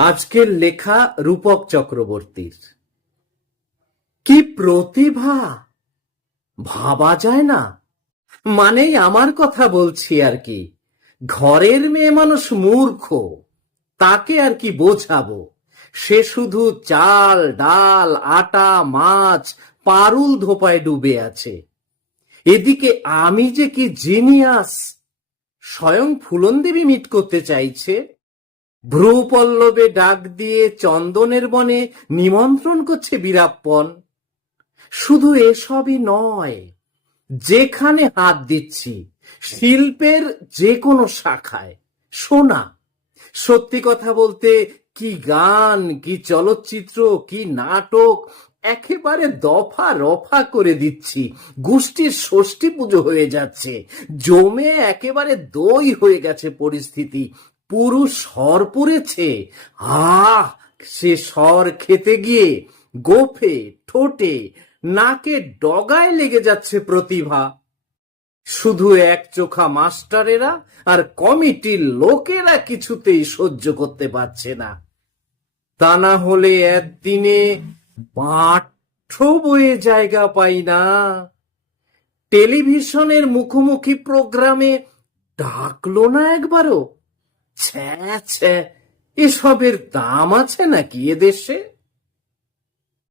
আজকের লেখা রূপক চক্রবর্তীর। কি প্রতিভা, ভাবা যায় না। মানে আমার কথা বলছি আর কি। ঘরের মেয়ে মানুষ মূর্খ, তাকে আর কি বোঝাবো। সে শুধু চাল ডাল আটা মাছ পারুল ধোপায় ডুবে আছে। এদিকে আমি যে কি জিনিয়াস, স্বয়ং ফুলনদেবী মিট করতে চাইছে। ভ্রুপল্লবে ডাক দিয়ে চন্দনের বনে নিমন্ত্রণ করছে বীরাপ্পন। শুধু এসবই নয়, যেখানে হাত দিচ্ছি শিল্পের যে কোনো শাখায় শোনা। সত্যি কথা বলতে কি গান, কি চলচ্চিত্র, কি নাটক, একেবারে দফা রফা করে দিচ্ছি। গোষ্ঠীর ষষ্ঠী পুজো হয়ে যাচ্ছে, জমে একেবারে দই হয়ে গেছে পরিস্থিতি। পুরুষ স্বর পড়েছে। আহ, সে স্বর খেতে গিয়ে গোফে ঠোঁটে নাকে ডগায় লেগে যাচ্ছে প্রতিভা। শুধু এক চোখা মাস্টারেরা আর কমিটির লোকেরা কিছুতেই সহ্য করতে পারছে না। তা না হলে একদিনে পাঠ্য বইয়ে জায়গা পাই না। টেলিভিশনের মুখোমুখি প্রোগ্রামে ডাকলো না একবারও। ছ্যা ছ্যা, এসবের দাম আছে নাকি এদেশে?